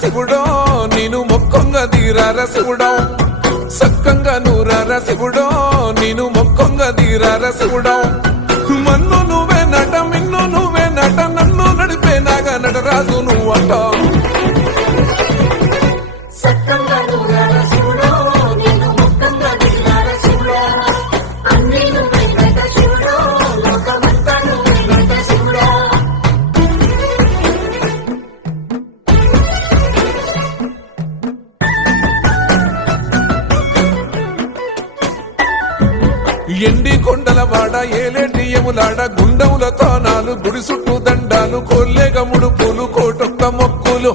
శివుడో నేను మొక్కొంగ దీరార శివుడో సక్కంగా నూరార శివుడో నేను మొక్కొంగ దీరార శివుడో మన్ను నువ్వే నట మిన్ను నువ్వే నట నన్ను నడిపే నాగా నటరాజు నువ్వంట ఎండి కొండల వాడ ఏలేటి యములాడ గుండములతో నాలు గుడి చుట్టూ దండాలు కోల్లేగ ముడుపులు కోటొక్క మొక్కులు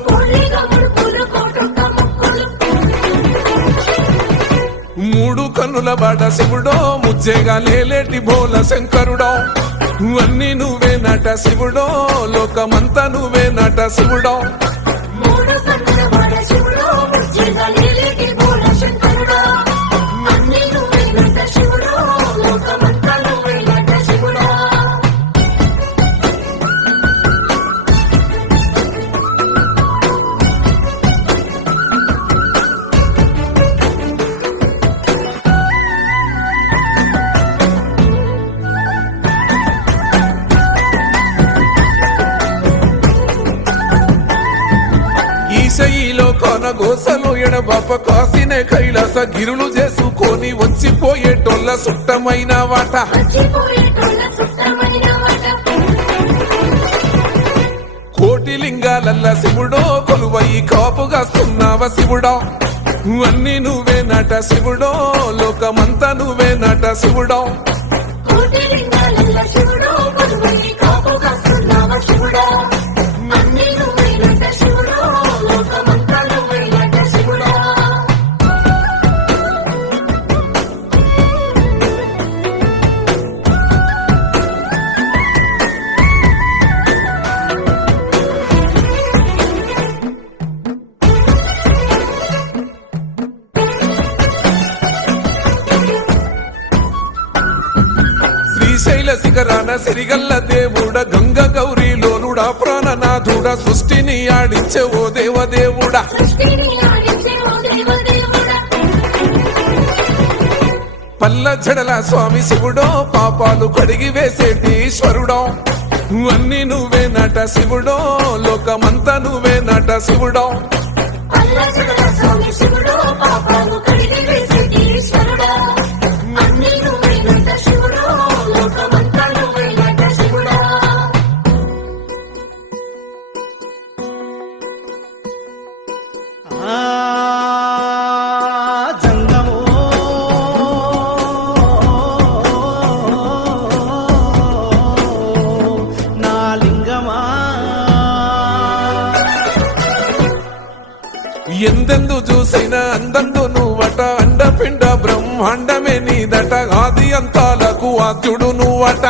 మూడు కన్నుల వాడ శివుడో ముజ్జేగా లేలేటి భోల శంకరుడో అన్ని నువ్వే నట శివుడో లోకమంతా నువ్వే నట శివుడో ఈశయిలో కొనగోసలు ఎడబాప కాసినే కైలాస గిరులు చేసుకొని వచ్చిపోయేటోళ్ళ సుట్టమైన వాట కోటి లింగాలల్ల శివుడో కొలువయి కాపుగాస్తున్నావ శివుడో అన్ని నువ్వే నట శివుడో లోకమంతా నువ్వే నట శివుడో శ్రీశైల శిఖరాన సిరిగల్ల దేవుడ గంగ గౌరీలోనుడా ప్రాణనాథుడ సృష్టిని ఆడించే ఓ దేవదేవుడా పల్ల జడల స్వామి శివుడో పాపాలు కడిగి వేసేటి ఈశ్వరుడో అన్ని నువ్వే నట శివుడో లోకమంతా నువ్వే నట శివుడో ఎందెందు చూసినా అందందు నువ్వట అండపిండ బ్రహ్మాండమే నీదట ఆది అంతాలకు ఆద్యుడు నువ్వట